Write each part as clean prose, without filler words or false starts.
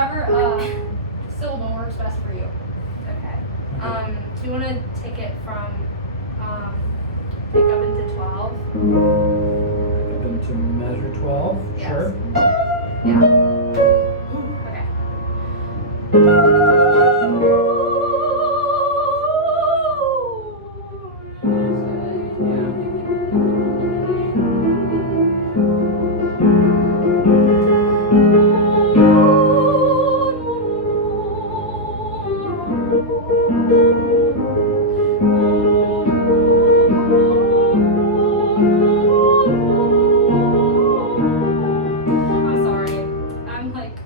whatever syllable works best for you. Okay. Do you want to take it from pick up into 12? Up into measure 12. Yes. Sure. Yeah. Okay. I'm sorry. I'm like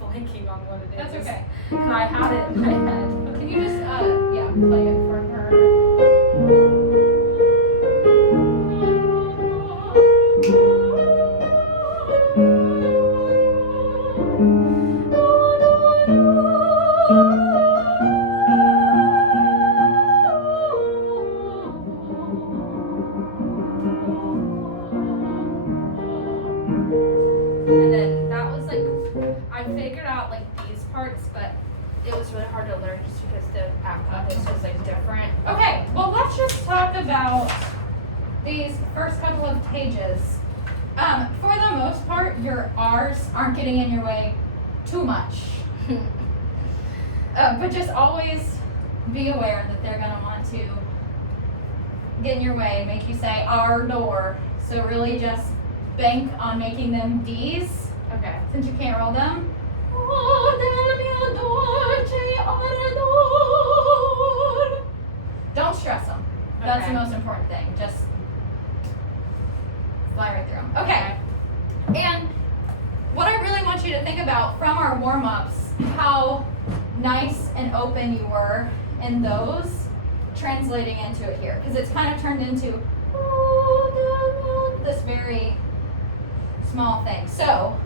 blanking on what it is. That's okay. And I had it in my head. Can you just yeah, play it for her? And then that was like, I figured out like these parts, but it was really hard to learn just because the alphabet was like different. Okay, well let's just talk about these first couple of pages. For the most part, your R's aren't getting in your way too much. But just always be aware that they're gonna want to get in your way, make you say our door. So really just bank on making them D's. Okay. Since you can't roll them. Don't stress them. That's the most important thing. Just fly right through them. Okay. And what I really want you to think about from our warm-ups, how nice and open you were in those, translating into it here. Because it's kind of turned into this very small thing. So,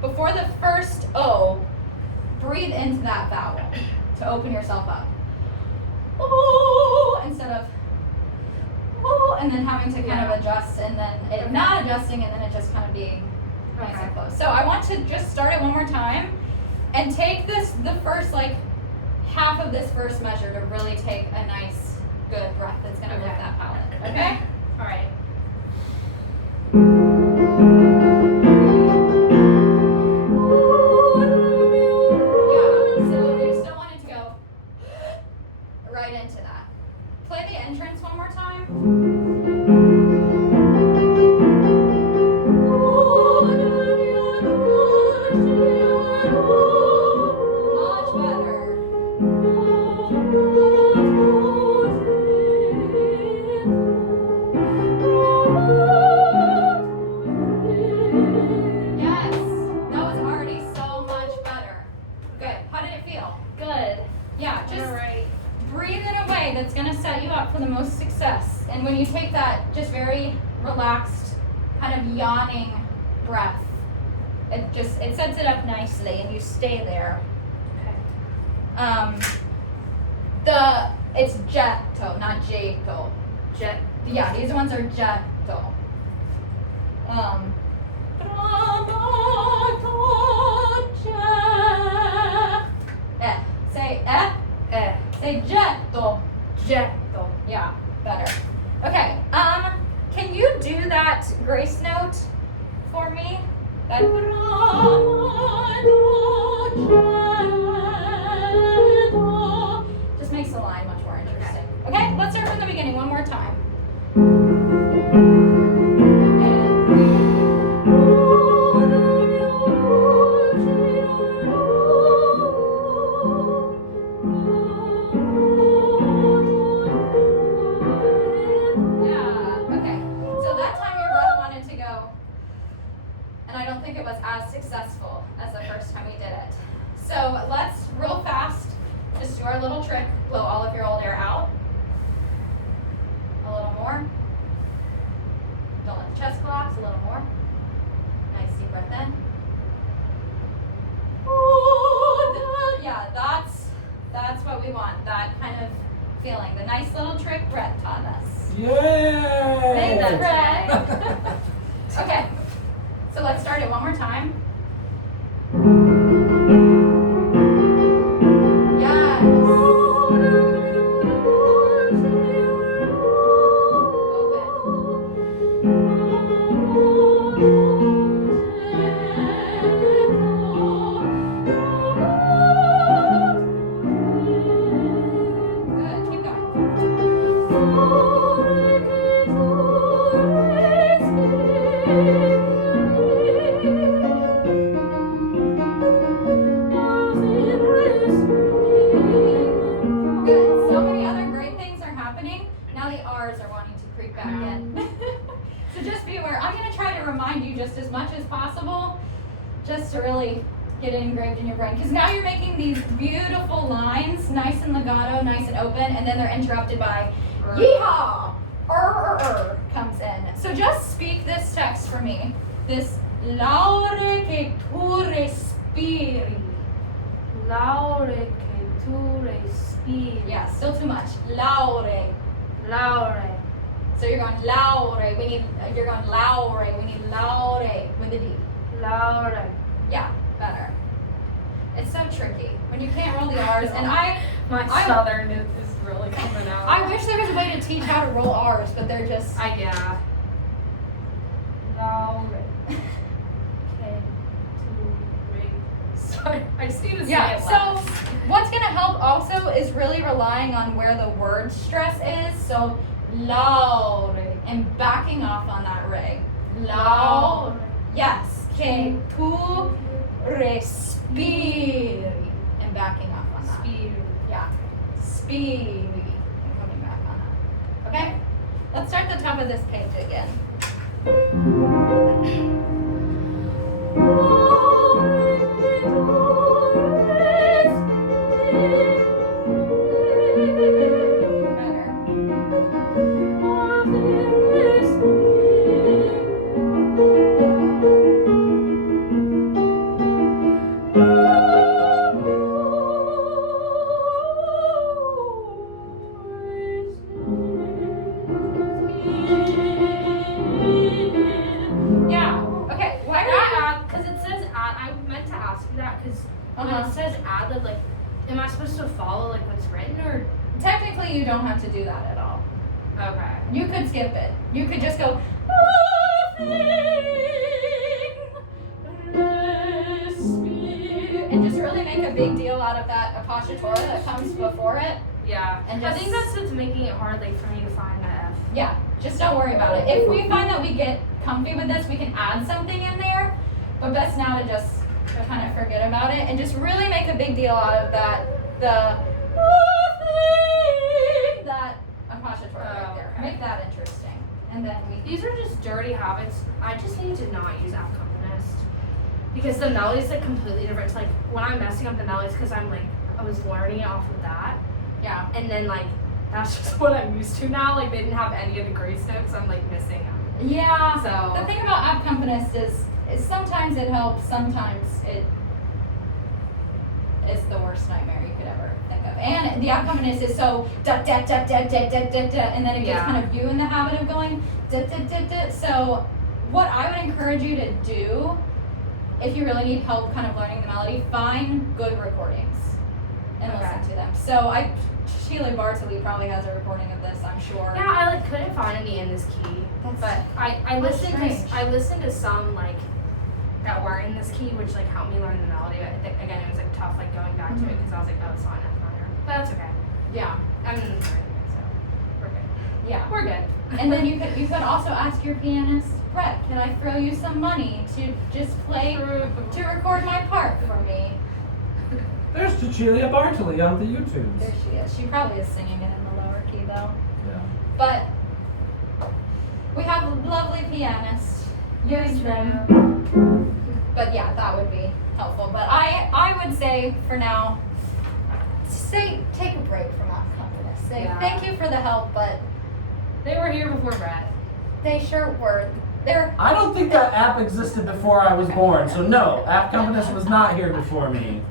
before the first O, breathe into that vowel to open yourself up. Ooh, instead of ooh, and then having to kind of adjust, and then it not adjusting, and then it just kind of being nice and close. So I want to just start it one more time, and take the first like half of this first measure to really take a nice, good breath that's going to lift that palate. Okay? All right. Into that. Play the entrance one more time. Much better. Yes, that was already so much better. Good. How did it feel? Good. Yeah, just breathe in a way that's going to set you up for the most success. And when you take that just very relaxed, kind of yawning breath, it sets it up nicely, and you stay there. Okay. It's jetto, not jetto. Yeah, these ones are jetto. Say Say jetto. Jetto. Yeah, better. Okay. Can you do that grace note for me? That just makes the line much more interesting. Okay, let's start from the beginning one more time. As successful as the first time we did it. So let's real fast just do our little trick. Blow all of your old air out. A little more. Don't let the chest collapse. A little more. Nice deep breath in. Yeah, that's what we want. That kind of feeling. The nice little trick Brett taught us. Yay! Thanks, Brett. Okay. So let's start it one more time. Now the R's are wanting to creep back in. So just be aware. I'm going to try to remind you just as much as possible, just to really get it engraved in your brain. Because now you're making these beautiful lines, nice and legato, nice and open, and then they're interrupted by yeehaw, comes in. So just speak this text for me. This laure che tu respiri. Laure che tu respiri. Yeah, still too much. Laure. Laure. So you're going laure. You're going laure. We need laure with a D. Laure. Yeah, better. It's so tricky when you can't roll the R's. And My southern is really coming out. I wish there was a way to teach how to roll R's, but they're just. Yeah. Laure. Okay. Sorry, I just need to say Yeah, it so last. what's going to help also is really relying on where the word stress is. So, laure, and backing off on that re. Laure. Yes. Que tu respiri. And backing off on that. Speed. Yeah. Spiri. And coming back on that. Okay? Let's start the top of this page again. Yeah. Okay. Why do Because it says add. I meant to ask you that because when Uh-huh. it says add, like, am I supposed to follow like what's written or? Technically, you don't have to do that at all. Okay. You could skip it. You could just go. And just really make a big deal out of that apostrophe that comes before it. Yeah. And I just- think that's what's making it hard, like, for me to find the F. Yeah, just don't worry about it. If we find that we get comfy with this, we can add something in there. But best now to just kind of forget about it and just really make a big deal out of that. That apostrophe right there. Okay. Make that interesting. And then we. These are just dirty habits. I just need to not use accompanist because the melody's like completely different. It's like when I'm messing up the melodies because I was learning it off of that, Yeah. and then like that's just what I'm used to now. Like they didn't have any of the grace notes. I'm like missing them. Yeah. So- the thing about accompanist is sometimes it helps, sometimes it is the worst nightmare you could ever think of. And the accompanist is so da da da da da da da da, and then it gets Yeah. kind of you in the habit of going da da da da. So what I would encourage you to do, if you really need help kind of learning the melody, find good recordings and Okay. listen to them. So Sheila Bartley probably has a recording of this, I'm sure. Yeah, I like couldn't find any in this key, That's- but I that's listened strange. to some like that were in this key, which like helped me learn the melody. But again, it was like tough like going back to it because I was like, oh, it's not F minor, but that's okay. Yeah. I'm in the anyway, so we're good. Yeah. We're good. And then you could also ask your pianist, Brett, can I throw you some money to just play to record my part for me? There's Cecilia Bartoli on the YouTubes. There she is. She probably is singing it in the lower key though. Yeah. But we have a lovely pianists. Use them. But yeah, that would be helpful. But I would say for now, take a break from accompanist. Say Yeah. thank you for the help, but They were here before Brett. they sure were. They're I don't think that app existed before I was born, so no, Accompanist was not here before me.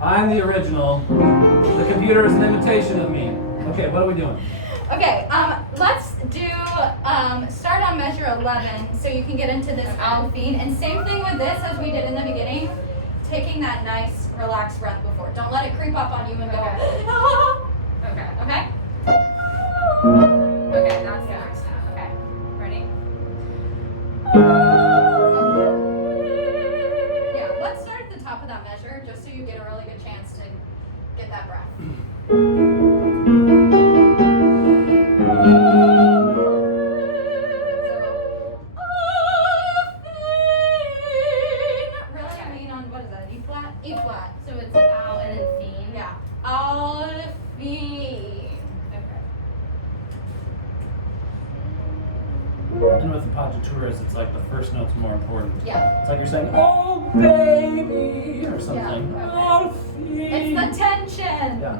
I'm the original. The computer is an imitation of me. Okay, what are we doing? Okay, let's do, start on measure 11 so you can get into this Alphine. And same thing with this as we did in the beginning, taking that nice relaxed breath before. Don't let it creep up on you and go, Okay. Okay. okay? Okay, that's the next step. Okay. Ready? Yeah, let's start at the top of that measure just so you get a really good chance to get that breath. Really, I mean on, what is that, E flat? E flat. So it's Al and then Fiend. Yeah. Alphine. Okay. tours, it's like the first note's more important. Yeah. It's like you're saying, oh baby, or something. Yeah, okay. Oh, It's the tension. yeah.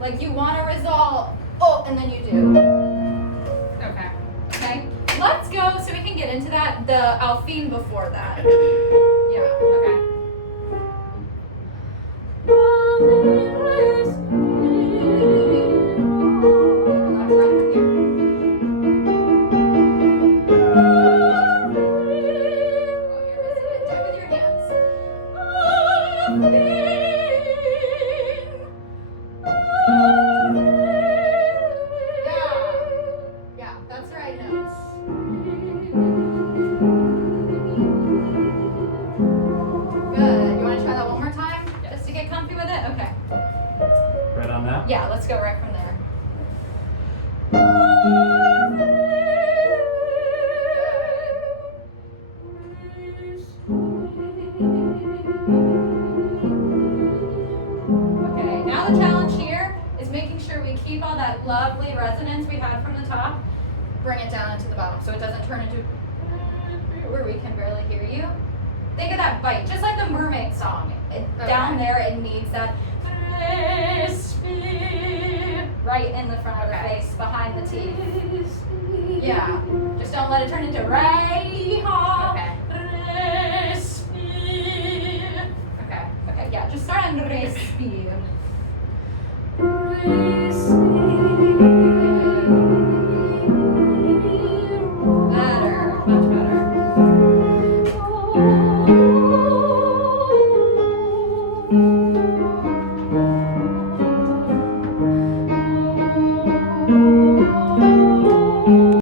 Like you want to resolve. Oh, and then you do. Okay. Okay. Let's go so we can get into that. The Alphine before that. Yeah. Okay. Relax right here. Oh, you're missing it. Do it with your hands. Yeah. Yeah, that's the right notes. Good. You want to try that one more time? Just to get comfy with it? Okay. Right on that? Yeah, let's go right from there. Okay, now the challenge here is making sure we keep all that lovely resonance we had from the top, bring it down into the bottom so it doesn't turn into where we can barely hear you. Think of that bite, just like the mermaid song. Down there, it needs that right in the front of the face, behind the teeth. Yeah, just don't let it turn into re-ha. Okay. Okay, yeah, just start on respire.